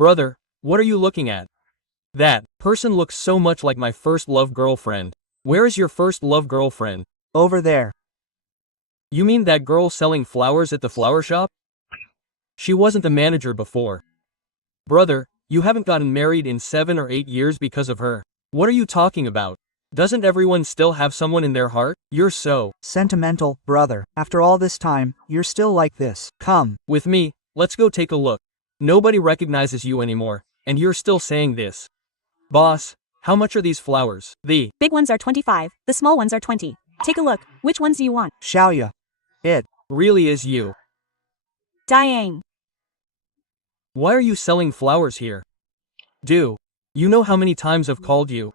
Brother, what are you looking at? That person looks so much like my first love girlfriend. Where is your first love girlfriend? Over there. You mean that girl selling flowers at the flower shop? She wasn't the manager before. Brother, you haven't gotten married in 7 or 8 years because of her. What are you talking about? Doesn't everyone still have someone in their heart? You're so Sentimental, brother. After all this time, you're still like this. Come. with me, let's go take a look. Nobody recognizes you anymore, and you're still saying this. Boss, how much are these flowers? The Big ones are 25, the small ones are 20. Take a look, which ones do you want? Xiaoya. It. really is you. Diane. Why are you selling flowers here? Do you know how many times I've called you?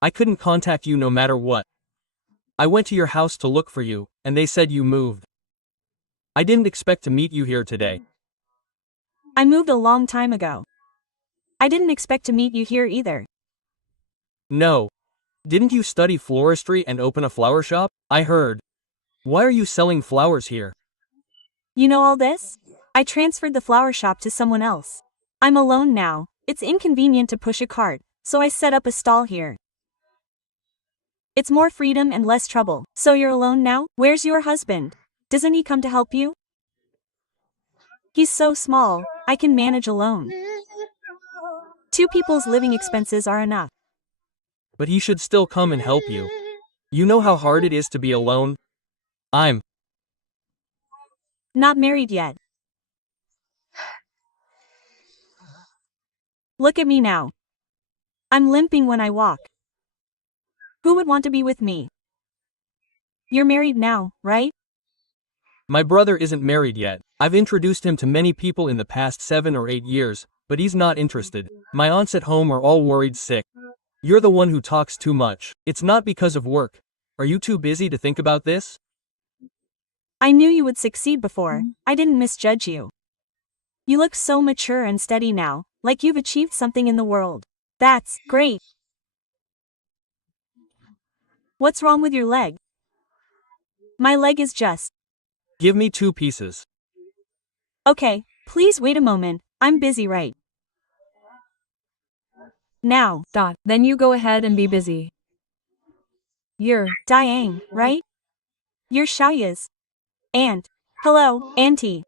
I couldn't contact you no matter what. I went to your house to look for you, and they said you moved. I didn't expect to meet you here today. I moved a long time ago. I didn't expect to meet you here either. No. Didn't you study floristry and open a flower shop? I heard. Why are you selling flowers here? You know all this? I transferred the flower shop to someone else. I'm alone now. It's inconvenient to push a cart, so I set up a stall here. It's more freedom and less trouble. So you're alone now? Where's your husband? Doesn't he come to help you? He's so small, I can manage alone. 2 people's living expenses are enough. But he should still come and help you. You know how hard it is to be alone? I'm Not married yet. Look at me now. I'm limping when I walk. Who would want to be with me? You're married now, right? My brother isn't married yet. I've introduced him to many people in the past 7 or 8 years, but he's not interested. My aunts at home are all worried sick. You're the one who talks too much. It's not because of work. Are you too busy to think about this? I knew you would succeed before. I didn't misjudge you. You look so mature and steady now, like you've achieved something in the world. That's great. What's wrong with your leg? My leg is just. Give me 2 pieces. Okay, please wait a moment. I'm busy right now. Then you go ahead and be busy. You're Diane, right? You're Xiaoya's aunt. Hello, auntie.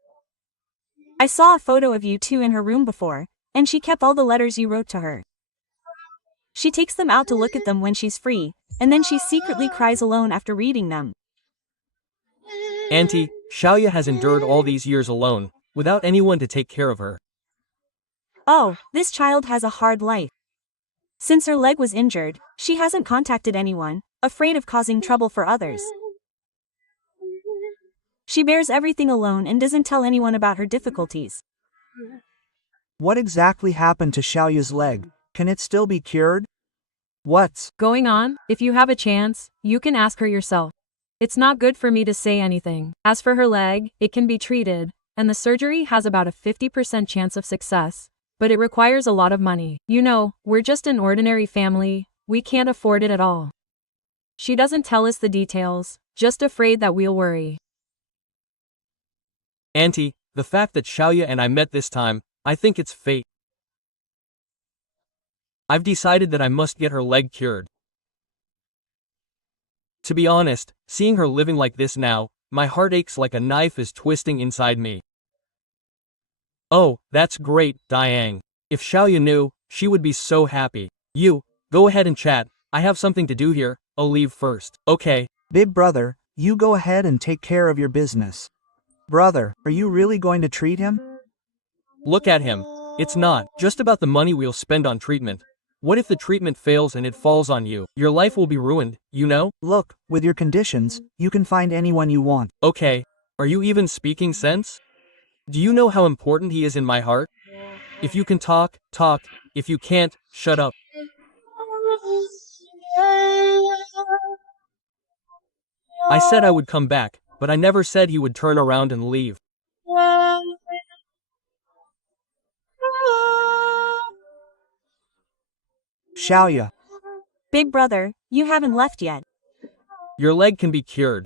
I saw a photo of you two in her room before, and she kept all the letters you wrote to her. She takes them out to look at them when she's free, and then she secretly cries alone after reading them. Auntie, Xiaoya has endured all these years alone, without anyone to take care of her. Oh, this child has a hard life. Since her leg was injured, she hasn't contacted anyone, afraid of causing trouble for others. She bears everything alone and doesn't tell anyone about her difficulties. What exactly happened to Xiaoya's leg? Can it still be cured? What's going on? If you have a chance, you can ask her yourself. It's not good for me to say anything. As for her leg, it can be treated, and the surgery has about a 50% chance of success, but it requires a lot of money. You know, we're just an ordinary family, we can't afford it at all. She doesn't tell us the details, just afraid that we'll worry. Auntie, the fact that Xiaoya and I met this time, I think it's fate. I've decided that I must get her leg cured. To be honest, seeing her living like this now, my heart aches like a knife is twisting inside me. Oh, that's great, Diane. If Xiaoya knew, she would be so happy. You, go ahead and chat, I have something to do here, I'll leave first. Okay. big brother? You go ahead and take care of your business. Brother, are you really going to treat him? Look at him. It's not just about the money we'll spend on treatment. What if the treatment fails and it falls on you? Your life will be ruined, you know? Look, with your conditions, you can find anyone you want. Okay, are you even speaking sense? Do you know how important he is in my heart? If you can talk, talk. If you can't, shut up. I said I would come back, but I never said he would turn around and leave. Xiaoya. Big brother, you haven't left yet. Your leg can be cured.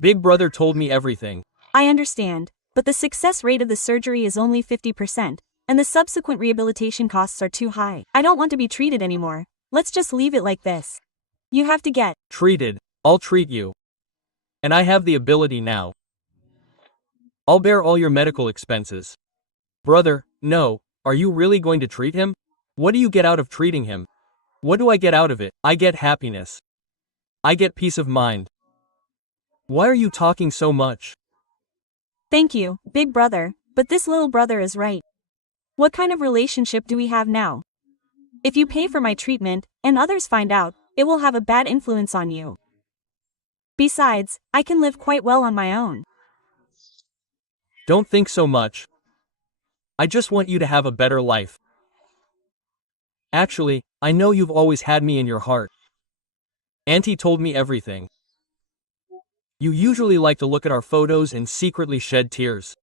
Big brother told me everything. I understand, but the success rate of the surgery is only 50%. and the subsequent rehabilitation costs are too high. I don't want to be treated anymore. Let's just leave it like this. You have to get Treated. I'll treat you. And I have the ability now. I'll bear all your medical expenses. Brother, no, are you really going to treat him? What do you get out of treating him? What do I get out of it? I get happiness. I get peace of mind. Why are you talking so much? Thank you, big brother, but this little brother is right. What kind of relationship do we have now? If you pay for my treatment, and others find out, it will have a bad influence on you. Besides, I can live quite well on my own. Don't think so much. I just want you to have a better life. Actually, I know you've always had me in your heart. Auntie told me everything. You usually like to look at our photos and secretly shed tears.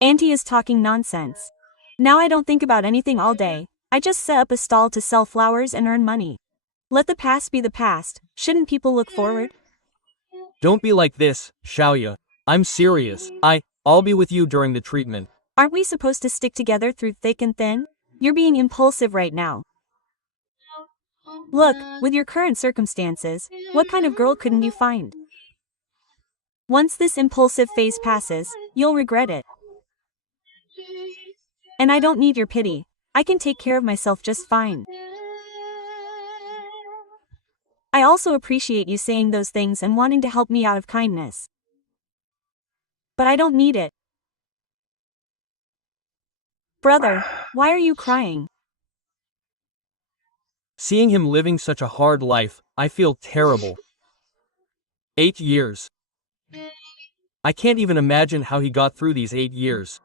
Auntie is talking nonsense. Now I don't think about anything all day. I just set up a stall to sell flowers and earn money. Let the past be the past. Shouldn't people look forward? Don't be like this, Xiaoya. I'm serious. I'll be with you during the treatment. Aren't we supposed to stick together through thick and thin? You're being impulsive right now. Look, with your current circumstances, what kind of girl couldn't you find? Once this impulsive phase passes, you'll regret it. And I don't need your pity. I can take care of myself just fine. I also appreciate you saying those things and wanting to help me out of kindness. But I don't need it. Brother, why are you crying? Seeing him living such a hard life, I feel terrible. 8 years. I can't even imagine how he got through these 8 years.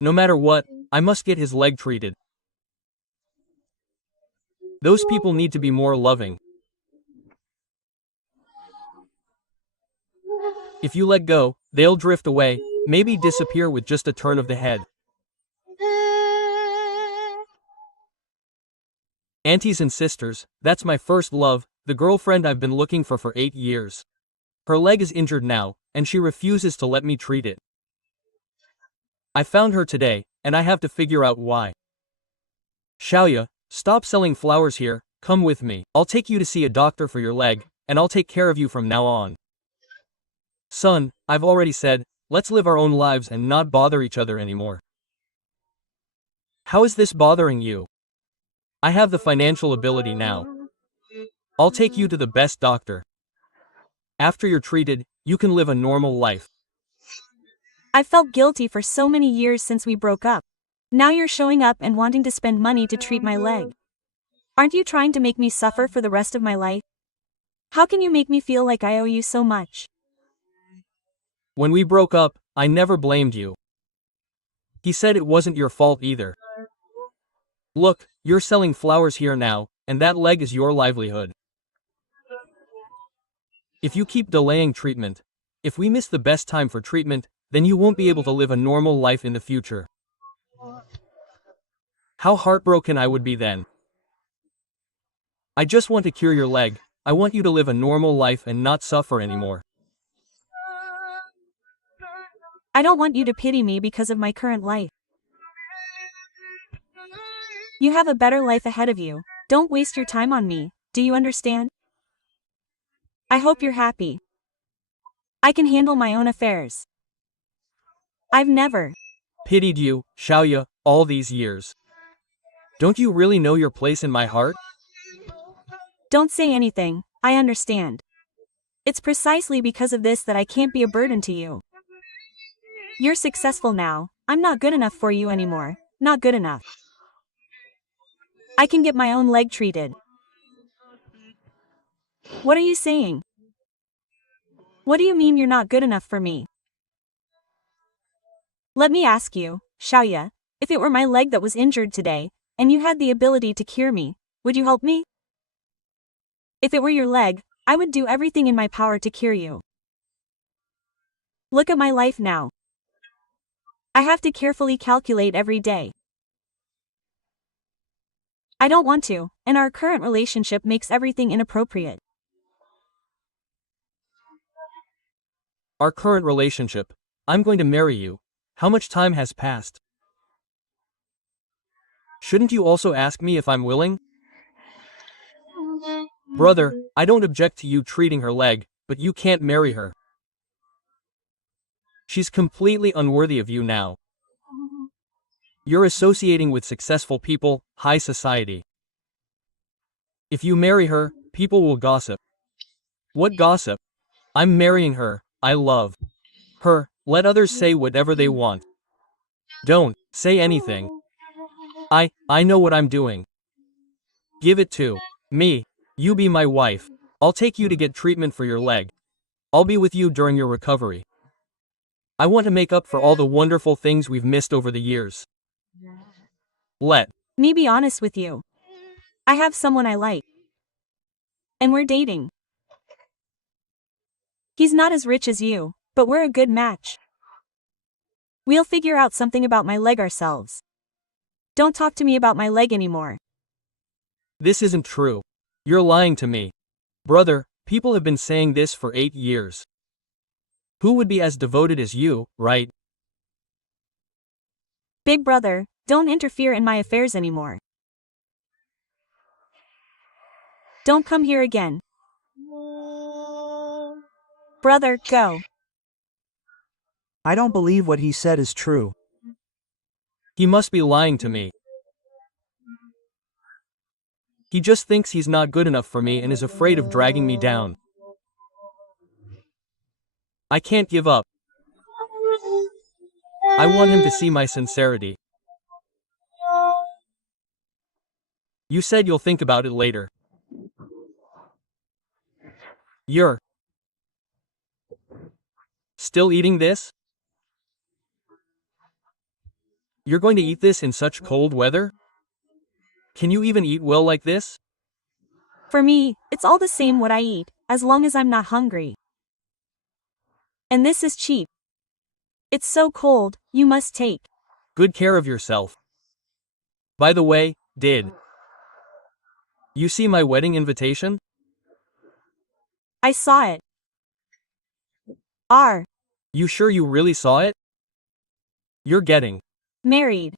No matter what, I must get his leg treated. Those people need to be more loving. If you let go, they'll drift away, maybe disappear with just a turn of the head. Aunties and sisters, that's my first love, the girlfriend I've been looking for 8 years. Her leg is injured now, and she refuses to let me treat it. I found her today, and I have to figure out why. Xiaoya, stop selling flowers here, come with me. I'll take you to see a doctor for your leg, and I'll take care of you from now on. Son, I've already said, let's live our own lives and not bother each other anymore. How is this bothering you? I have the financial ability now. I'll take you to the best doctor. After you're treated, you can live a normal life. I felt guilty for so many years since we broke up. Now you're showing up and wanting to spend money to treat my leg. Aren't you trying to make me suffer for the rest of my life? How can you make me feel like I owe you so much? When we broke up, I never blamed you. He said it wasn't your fault either. Look, you're selling flowers here now, and that leg is your livelihood. If you keep delaying treatment, if we miss the best time for treatment, then you won't be able to live a normal life in the future. How heartbroken I would be then. I just want to cure your leg. I want you to live a normal life and not suffer anymore. I don't want you to pity me because of my current life. You have a better life ahead of you. Don't waste your time on me, do you understand? I hope you're happy. I can handle my own affairs. I've never Pitied you, Xiaoya, all these years. Don't you really know your place in my heart? Don't say anything, I understand. It's precisely because of this that I can't be a burden to you. You're successful now, I'm not good enough for you anymore, not good enough. I can get my own leg treated. What are you saying? What do you mean you're not good enough for me? Let me ask you, Xiaoya, if it were my leg that was injured today, and you had the ability to cure me, would you help me? If it were your leg, I would do everything in my power to cure you. Look at my life now. I have to carefully calculate every day. I don't want to, and our current relationship makes everything inappropriate. Our current relationship. I'm going to marry you. How much time has passed? Shouldn't you also ask me if I'm willing? Brother, I don't object to you treating her leg, but you can't marry her. She's completely unworthy of you now. You're associating with successful people, high society. If you marry her, people will gossip. What gossip? I'm marrying her, I love her, let others say whatever they want. Don't say anything. I know what I'm doing. Give it to me. You be my wife. I'll take you to get treatment for your leg. I'll be with you during your recovery. I want to make up for all the wonderful things we've missed over the years. Let Me be honest with you. I have someone I like. And we're dating. He's not as rich as you, but we're a good match. We'll figure out something about my leg ourselves. Don't talk to me about my leg anymore. This isn't true. You're lying to me. Brother, people have been saying this for 8 years. Who would be as devoted as you, right? Big brother, don't interfere in my affairs anymore. Don't come here again. Brother, go. I don't believe what he said is true. He must be lying to me. He just thinks he's not good enough for me and is afraid of dragging me down. I can't give up. I want him to see my sincerity. You said you'll think about it later. You're still eating this? You're going to eat this in such cold weather? Can you even eat well like this? For me, it's all the same what I eat, as long as I'm not hungry. And this is cheap. It's so cold, you must take Good care of yourself. By the way, did you see my wedding invitation? I saw it. Are You sure you really saw it? You're getting married.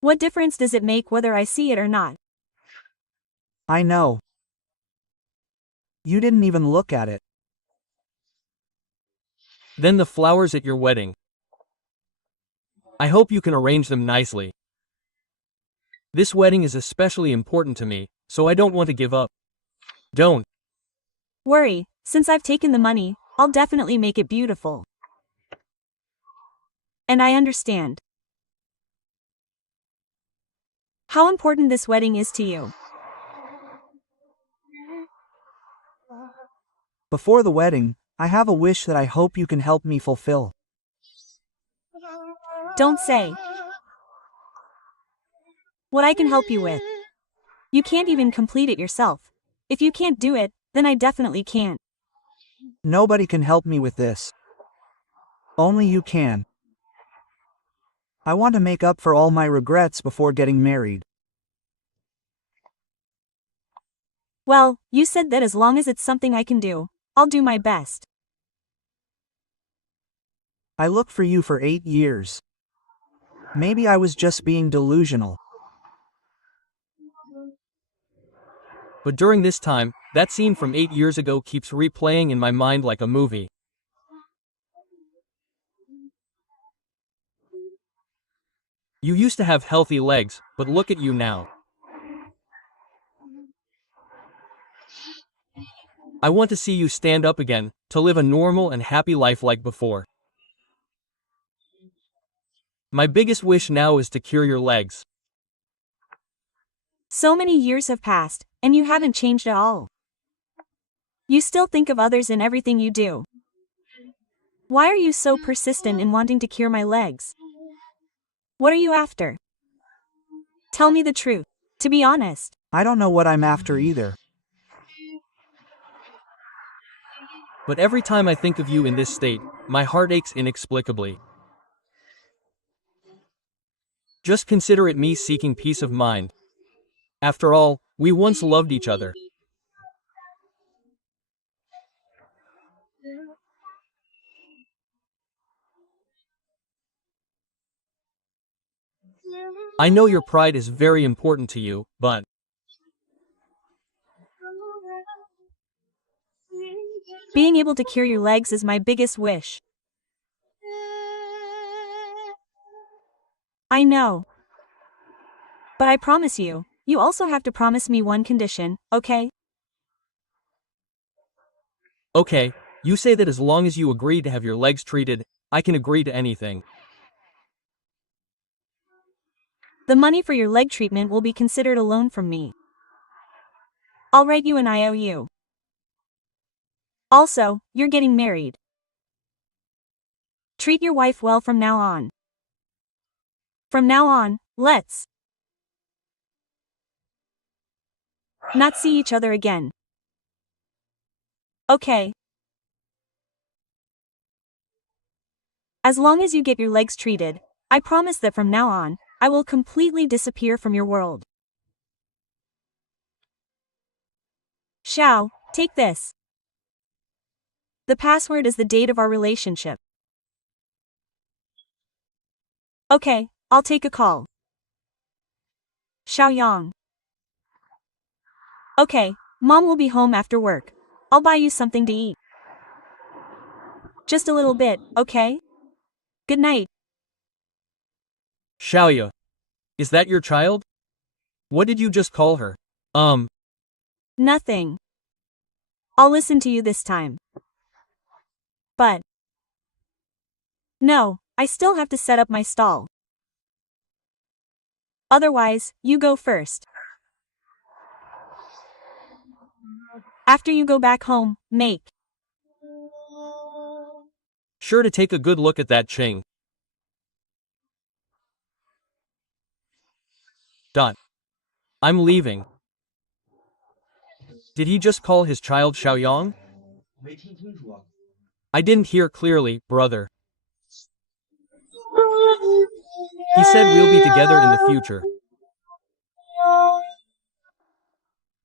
What difference does it make whether I see it or not? I know. You didn't even look at it. Then the flowers at your wedding. I hope you can arrange them nicely. This wedding is especially important to me, so I don't want to give up. Don't Worry, since I've taken the money, I'll definitely make it beautiful. And I understand how important this wedding is to you. Before the wedding, I have a wish that I hope you can help me fulfill. Don't say what I can help you with. You can't even complete it yourself. If you can't do it, then I definitely can't. Nobody can help me with this. Only you can. I want to make up for all my regrets before getting married. Well, you said that as long as it's something I can do, I'll do my best. I looked for you for 8 years. Maybe I was just being delusional. But during this time, that scene from 8 years ago keeps replaying in my mind like a movie. You used to have healthy legs, but look at you now. I want to see you stand up again, to live a normal and happy life like before. My biggest wish now is to cure your legs. So many years have passed, and you haven't changed at all. You still think of others in everything you do. Why are you so persistent in wanting to cure my legs? What are you after? Tell me the truth, to be honest. I don't know what I'm after either. But every time I think of you in this state, my heart aches inexplicably. Just consider it me seeking peace of mind. After all, we once loved each other. I know your pride is very important to you, but Being able to cure your legs is my biggest wish. I know. But I promise you, you also have to promise me one condition, okay? okay, you say that as long as you agree to have your legs treated, I can agree to anything. The money for your leg treatment will be considered a loan from me. I'll write you an IOU. Also, you're getting married. Treat your wife well from now on. From now on, let's not see each other again. Okay. As long as you get your legs treated, I promise that from now on, I will completely disappear from your world. Xiao, take this. The password is the date of our relationship. Okay, I'll take a call. Xiaoyang. Okay, Mom will be home after work. I'll buy you something to eat. Just a little bit, okay? Good night. Xiaoya. Is that your child? What did you just call her? Nothing. I'll listen to you this time. But no, I still have to set up my stall. Otherwise, you go first. After you go back home, make Sure to take a good look at that Ching. I'm leaving. Did he just call his child Xiaoyang? I didn't hear clearly, brother. He said we'll be together in the future.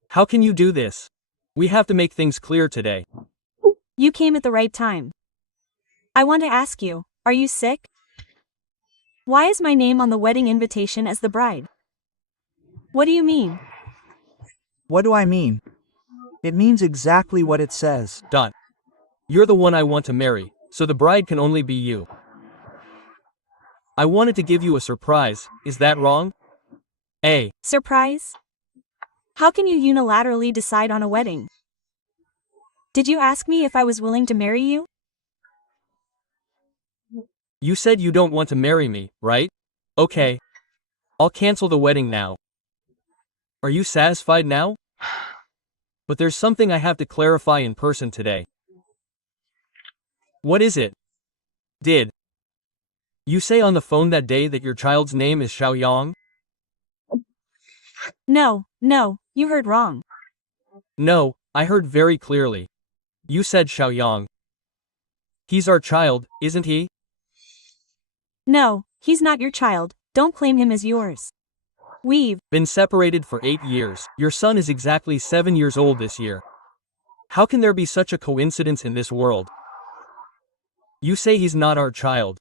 How can you do this? We have to make things clear today. You came at the right time. I want to ask you, are you sick? Why is my name on the wedding invitation as the bride? What do you mean? What do I mean? It means exactly what it says. You're the one I want to marry, so the bride can only be you. I wanted to give you a surprise, is that wrong? Surprise? How can you unilaterally decide on a wedding? Did you ask me if I was willing to marry you? You said you don't want to marry me, right? Okay. I'll cancel the wedding now. Are you satisfied now? But there's something I have to clarify in person today. What is it? Did you say on the phone that day that your child's name is Xiaoyang? No, you heard wrong. No, I heard very clearly. You said Xiaoyang. He's our child, isn't he? No, he's not your child, don't claim him as yours. We've been separated for 8 years. Your son is exactly 7 years old this year. How can there be such a coincidence in this world? You say he's not our child.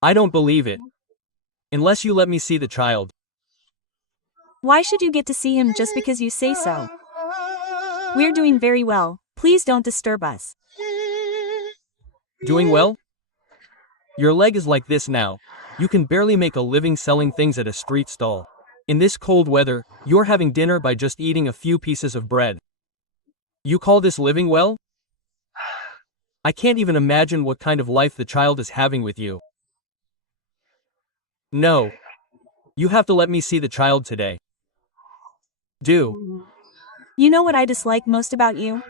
I don't believe it. Unless you let me see the child. Why should you get to see him just because you say so? We're doing very well, please don't disturb us. Doing well? Your leg is like this now. You can barely make a living selling things at a street stall. In this cold weather, you're having dinner by just eating a few pieces of bread. You call this living well? I can't even imagine what kind of life the child is having with you. No. You have to let me see the child today. Do. You know what I dislike most about you?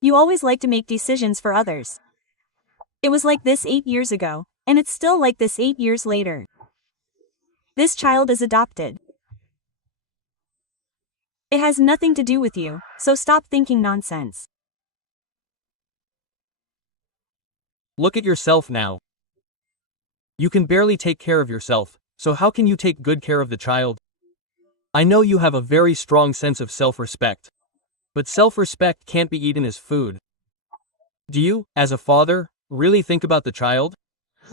You always like to make decisions for others. It was like this 8 years ago, and it's still like this 8 years later. This child is adopted. It has nothing to do with you, so stop thinking nonsense. Look at yourself now. You can barely take care of yourself, so how can you take good care of the child? I know you have a very strong sense of self-respect. But self-respect can't be eaten as food. Do you, as a father, really think about the child?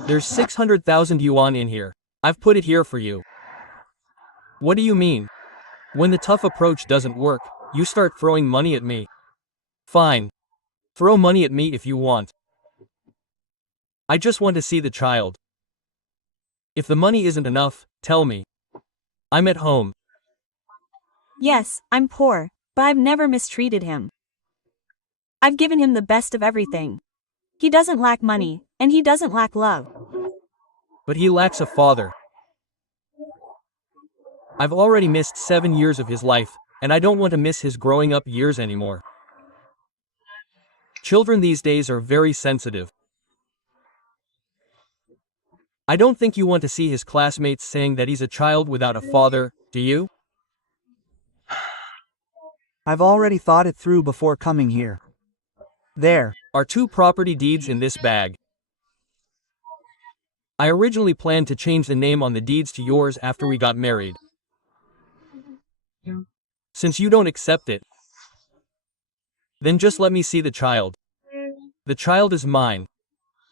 There's 600,000 yuan in here. I've put it here for you. What do you mean? When the tough approach doesn't work, you start throwing money at me. Fine. Throw money at me if you want. I just want to see the child. If the money isn't enough, tell me. I'm at home. Yes, I'm poor, but I've never mistreated him. I've given him the best of everything. He doesn't lack money, and he doesn't lack love. But he lacks a father. I've already missed 7 years of his life, and I don't want to miss his growing up years anymore. Children these days are very sensitive. I don't think you want to see his classmates saying that he's a child without a father, do you? I've already thought it through before coming here. There. Are 2 property deeds in this bag. I originally planned to change the name on the deeds to yours after we got married. Since you don't accept it, then just let me see the child. The child is mine.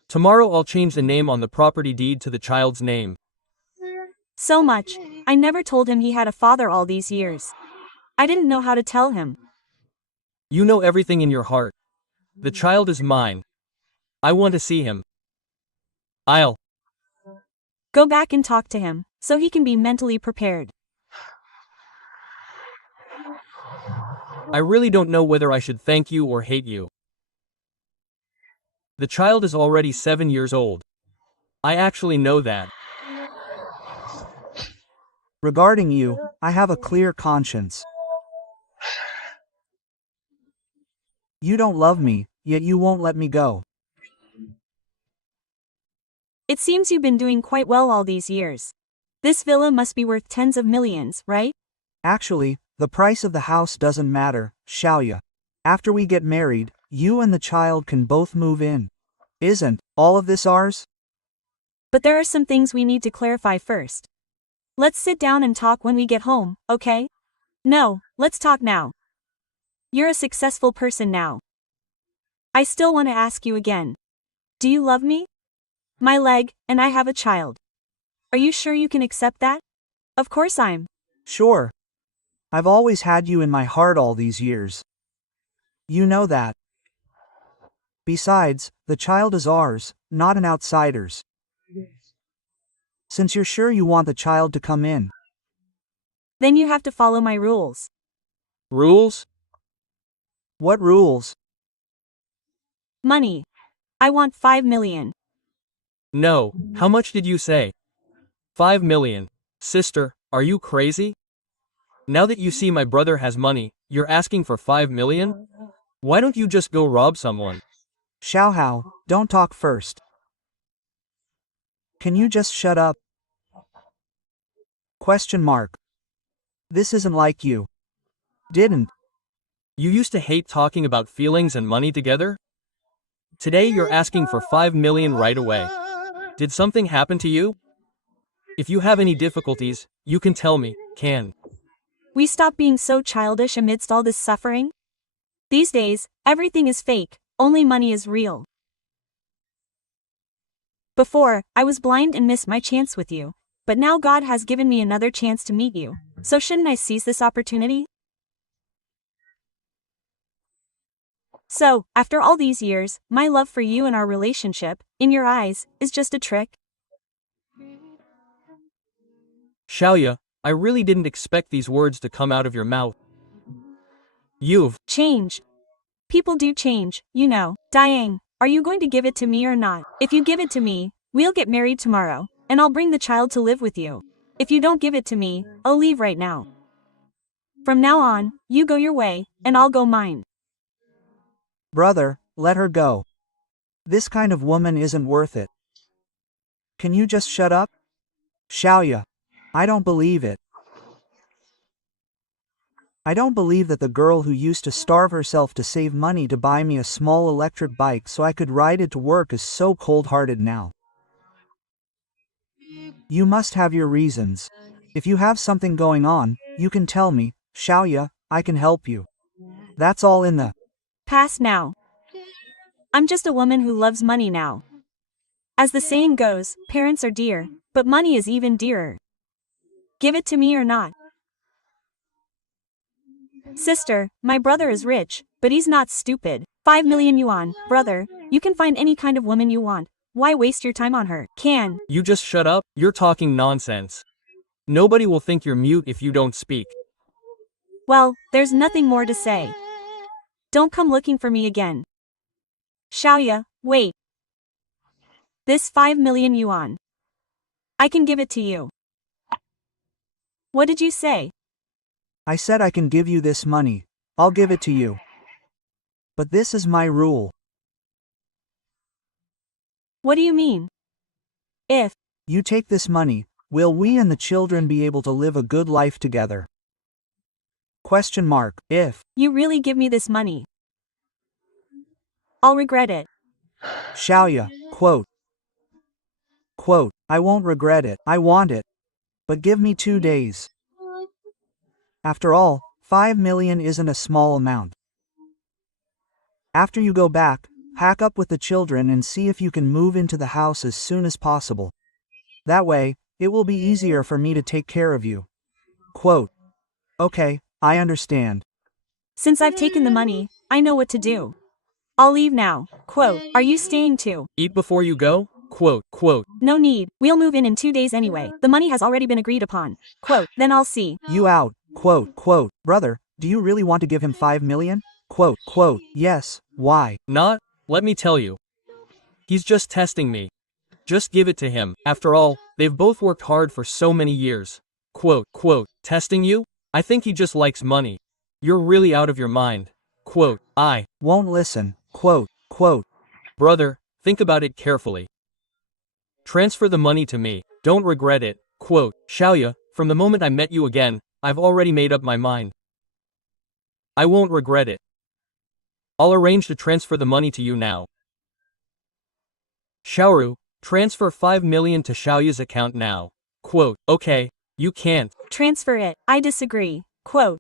Tomorrow I'll change the name on the property deed to the child's name. So much. I never told him he had a father all these years. I didn't know how to tell him. You know everything in your heart. The child is mine. I want to see him. I'll Go back and talk to him, so he can be mentally prepared. I really don't know whether I should thank you or hate you. The child is already 7 years old. I actually know that. Regarding you, I have a clear conscience. You don't love me, yet you won't let me go. It seems you've been doing quite well all these years. This villa must be worth tens of millions, right? Actually, the price of the house doesn't matter, shall ya? After we get married, you and the child can both move in. Isn't all of this ours? But there are some things we need to clarify first. Let's sit down and talk when we get home, okay? No, let's talk now. You're a successful person now. I still want to ask you again. Do you love me? My leg, and I have a child. Are you sure you can accept that? Of course I'm. Sure. I've always had you in my heart all these years. You know that. Besides, the child is ours, not an outsider's. Since you're sure you want the child to come in. Then you have to follow my rules. Rules? What rules? Money. I want 5 million. No, how much did you say? 5 million. Sister, are you crazy? Now that you see my brother has money, you're asking for 5 million? Why don't you just go rob someone? Xiaohao, don't talk first. Can you just shut up? Question mark. This isn't like you. Didn't. You used to hate talking about feelings and money together? Today you're asking for 5 million right away. Did something happen to you? If you have any difficulties, you can tell me, can We stop being so childish amidst all this suffering? These days, everything is fake, only money is real. Before, I was blind and missed my chance with you. But now God has given me another chance to meet you. So shouldn't I seize this opportunity? So, after all these years, my love for you and our relationship, in your eyes, is just a trick? Xiaoya, I really didn't expect these words to come out of your mouth. You've Change. People do change, you know. Diang, are you going to give it to me or not? If you give it to me, we'll get married tomorrow, and I'll bring the child to live with you. If you don't give it to me, I'll leave right now. From now on, you go your way, and I'll go mine. Brother, let her go. This kind of woman isn't worth it. Can you just shut up? Xiaoya. I don't believe it. I don't believe that the girl who used to starve herself to save money to buy me a small electric bike so I could ride it to work is so cold-hearted now. You must have your reasons. If you have something going on, you can tell me, Xiaoya, I can help you. That's all in the Past now. I'm just a woman who loves money now. As the saying goes, parents are dear, But money is even dearer. Give it to me or not. Sister, my brother is rich, but he's not stupid. 5 million yuan, brother, you can find any kind of woman you want. Why waste your time on her? You just shut up, you're talking nonsense. Nobody will think you're mute if you don't speak. Well, there's nothing more to say. Don't come looking for me again. Xiaoya, wait. This 5 million yuan. I can give it to you. What did you say? I said I can give you this money. I'll give it to you. But this is my rule. What do you mean? If You take this money, will we and the children be able to live a good life together? Question mark. If you really give me this money, I'll regret it. Xiaoya, quote, I won't regret it. I want it. But give me 2 days. After all, 5 million isn't a small amount. After you go back, pack up with the children and see if you can move into the house as soon as possible. That way, it will be easier for me to take care of you. Quote, okay, I understand. Since I've taken the money, I know what to do. I'll leave now. Quote, are you staying too? Eat before you go? Quote. No need, we'll move in 2 days anyway. The money has already been agreed upon. Quote, then I'll see. You out. Quote, brother, do you really want to give him 5 million? Quote, yes, why? Not? Let me tell you. He's just testing me. Just give it to him. After all, they've both worked hard for so many years. Quote, testing you? I think he just likes money. You're really out of your mind. Quote, I Won't listen. Quote, brother, think about it carefully. Transfer the money to me. Don't regret it. Quote, Xiaoya, from the moment I met you again, I've already made up my mind. I won't regret it. I'll arrange to transfer the money to you now. Xiaoru, transfer 5 million to Xiaoya's account now. Quote, okay, you can't. Transfer it. I disagree. Quote,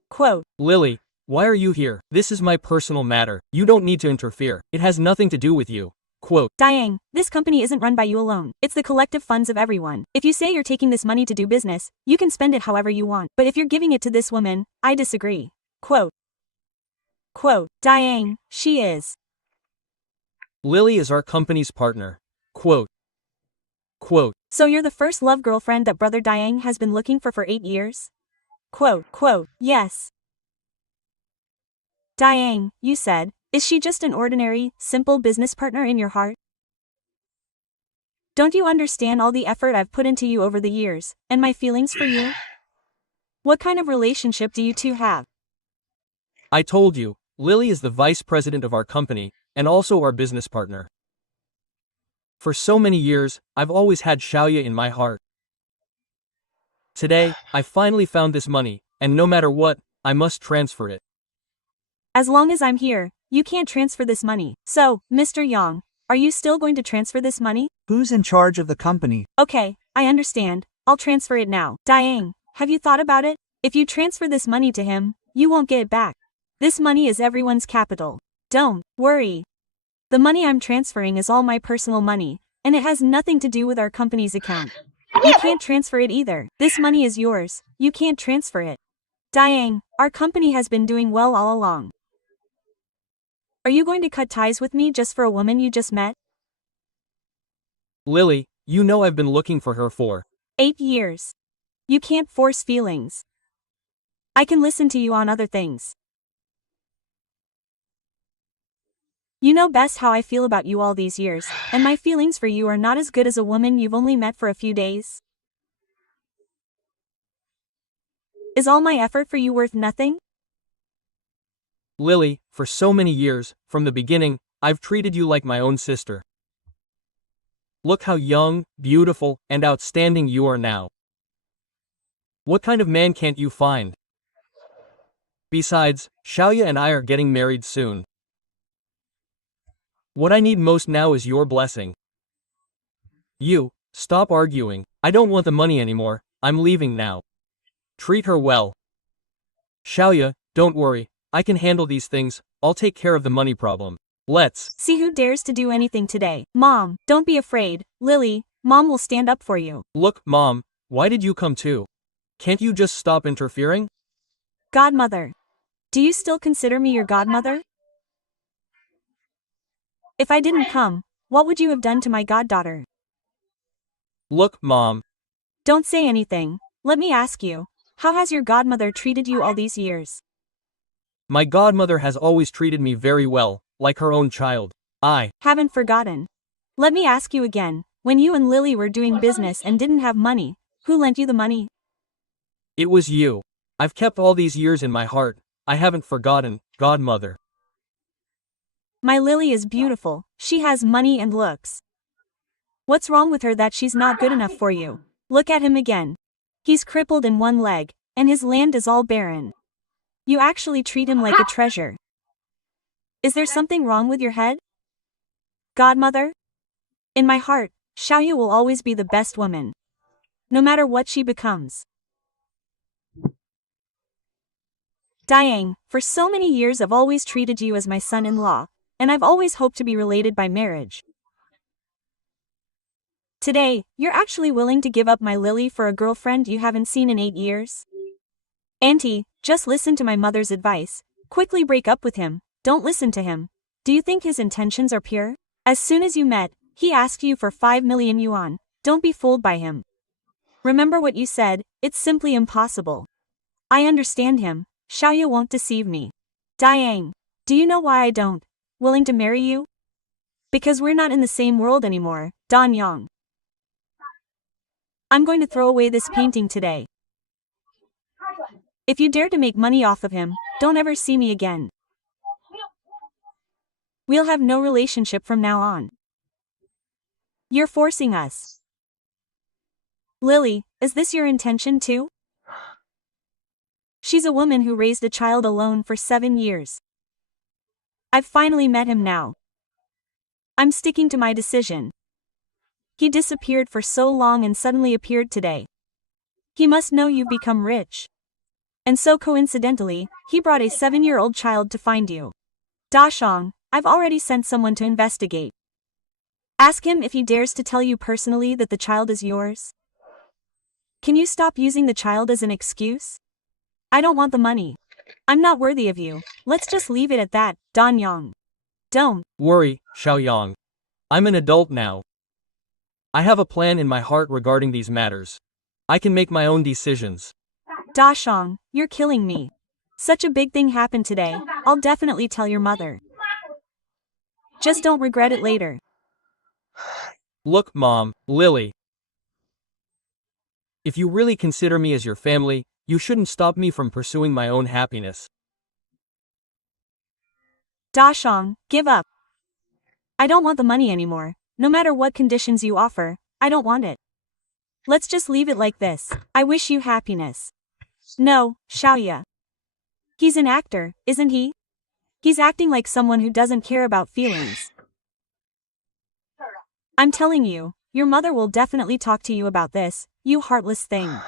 Lily, why are you here? This is my personal matter. You don't need to interfere. It has nothing to do with you. Quote, Diang, this company isn't run by you alone. It's the collective funds of everyone. If you say you're taking this money to do business, you can spend it however you want. But if you're giving it to this woman, I disagree. Quote, Diang, she is. Lily is our company's partner. Quote, So you're the first love girlfriend that brother Diang has been looking for 8 years? Quote, yes. Diang, you said, is she just an ordinary, simple business partner in your heart? Don't you understand all the effort I've put into you over the years, and my feelings for you? What kind of relationship do you two have? I told you, Lily is the vice president of our company, and also our business partner. For so many years, I've always had Xiaoya in my heart. Today, I finally found this money, and no matter what, I must transfer it. As long as I'm here, you can't transfer this money. So, Mr. Yang, are you still going to transfer this money? Who's in charge of the company? Okay, I understand. I'll transfer it now. Diang, have you thought about it? If you transfer this money to him, you won't get it back. This money is everyone's capital. Don't worry. The money I'm transferring is all my personal money, and it has nothing to do with our company's account. You can't transfer it either. This money is yours. You can't transfer it. Diang, our company has been doing well all along. Are you going to cut ties with me just for a woman you just met? Lily, you know I've been looking for her for 8 years. You can't force feelings. I can listen to you on other things. You know best how I feel about you all these years, and my feelings for you are not as good as a woman you've only met for a few days. Is all my effort for you worth nothing? Lily, for so many years, from the beginning, I've treated you like my own sister. Look how young, beautiful, and outstanding you are now. What kind of man can't you find? Besides, Xiaoya and I are getting married soon. What I need most now is your blessing. You, stop arguing. I don't want the money anymore, I'm leaving now. Treat her well. Xiaoya, don't worry, I can handle these things, I'll take care of the money problem. Let's see who dares to do anything today. Mom, don't be afraid. Lily, Mom will stand up for you. Look, Mom, why did you come too? Can't you just stop interfering? Godmother. Do you still consider me your godmother? If I didn't come, what would you have done to my goddaughter? Look, Mom, Don't say anything. Let me ask you, how has your godmother treated you all these years? my godmother has always treated me very well, like her own child. I Haven't forgotten. Let me ask you again, when you and Lily were doing business and didn't have money, who lent you the money? It was you. I've kept all these years in my heart. I haven't forgotten, godmother. My Lily is beautiful, she has money and looks. What's wrong with her that she's not good enough for you? Look at him again. He's crippled in one leg, and his land is all barren. You actually treat him like a treasure. Is there something wrong with your head? Godmother? In my heart, Xiaoyu will always be the best woman. No matter what she becomes. Diang, for so many years I've always treated you as my son-in-law, and I've always hoped to be related by marriage. Today, you're actually willing to give up my Lily for a girlfriend you haven't seen in 8 years? Auntie, just listen to my mother's advice. Quickly break up with him. Don't listen to him. Do you think his intentions are pure? As soon as you met, he asked you for 5 million yuan. Don't be fooled by him. Remember what you said, it's simply impossible. I understand him. Xiaoyu won't deceive me. Diang, do you know why I don't willing to marry you? Because we're not in the same world anymore, Dan Yang. I'm going to throw away this painting today. If you dare to make money off of him, don't ever see me again. We'll have no relationship from now on. You're forcing us. Lily, is this your intention too? She's a woman who raised a child alone for 7 years. I've finally met him now. I'm sticking to my decision. He disappeared for so long and suddenly appeared today. He must know you've become rich. And so coincidentally, he brought a 7-year-old child to find you. Dashong, I've already sent someone to investigate. Ask him if he dares to tell you personally that the child is yours. Can you stop using the child as an excuse? I don't want the money. I'm not worthy of you. Let's just leave it at that, Dan Yang. Don't worry, Xiaoyang. I'm an adult now. I have a plan in my heart regarding these matters. I can make my own decisions. Dashong, you're killing me. Such a big thing happened today, I'll definitely tell your mother. Just don't regret it later. Look, Mom, Lily. If you really consider me as your family, you shouldn't stop me from pursuing my own happiness. Dashong, give up. I don't want the money anymore. No matter what conditions you offer, I don't want it. Let's just leave it like this. I wish you happiness. No, Xiaoya. He's an actor, isn't he? He's acting like someone who doesn't care about feelings. I'm telling you, your mother will definitely talk to you about this, you heartless thing.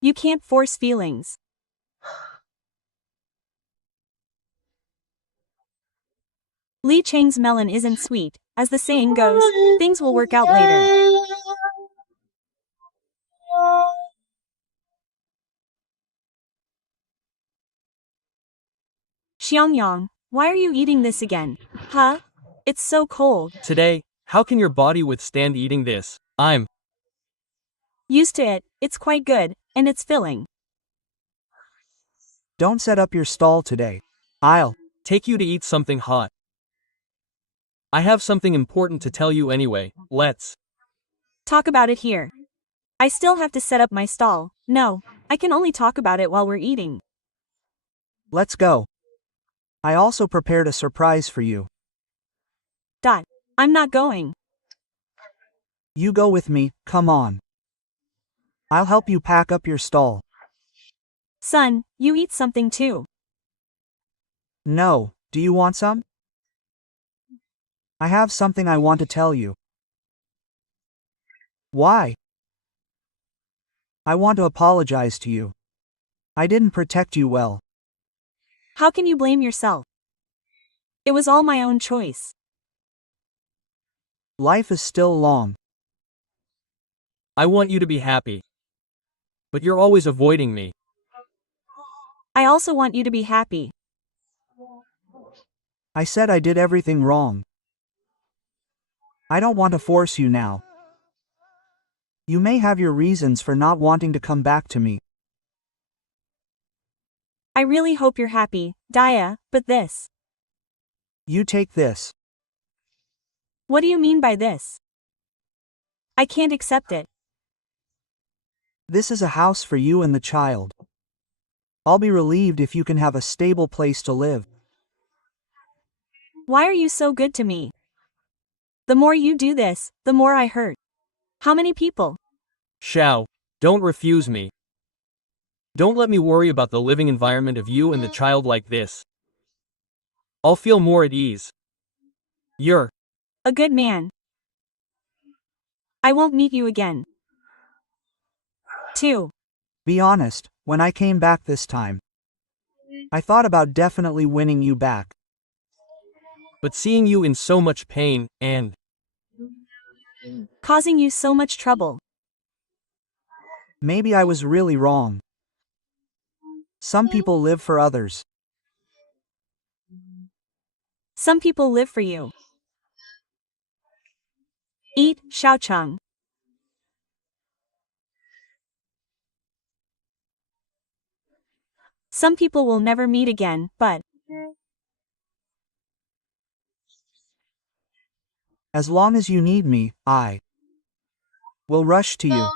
You can't force feelings. Li Cheng's melon isn't sweet, as the saying goes, things will work out later. Xiangyang, why are you eating this again? Huh? It's so cold. Today, how can your body withstand eating this? I'm used to it, it's quite good, and it's filling. Don't set up your stall today. I'll take you to eat something hot. I have something important to tell you anyway, let's talk about it here. I still have to set up my stall. No, I can only talk about it while we're eating. Let's go. I also prepared a surprise for you. I'm not going. You go with me, come on. I'll help you pack up your stall. Son, you eat something too. No, do you want some? I have something I want to tell you. Why? I want to apologize to you. I didn't protect you well. How can you blame yourself? It was all my own choice. Life is still long. I want you to be happy. But you're always avoiding me. I also want you to be happy. I said I did everything wrong. I don't want to force you now. You may have your reasons for not wanting to come back to me. I really hope you're happy, Daya, but this. You take this. What do you mean by this? I can't accept it. This is a house for you and the child. I'll be relieved if you can have a stable place to live. Why are you so good to me? The more you do this, the more I hurt. How many people? Xiao, don't refuse me. Don't let me worry about the living environment of you and the child like this. I'll feel more at ease. You're A good man. I won't meet you again. 2. Be honest, when I came back this time, I thought about definitely winning you back. but seeing you in so much pain, and Causing you so much trouble. Maybe I was really wrong. Some people live for others. Some people live for you. Eat, Xiaocheng. Some people will never meet again, but As long as you need me, I will rush to you.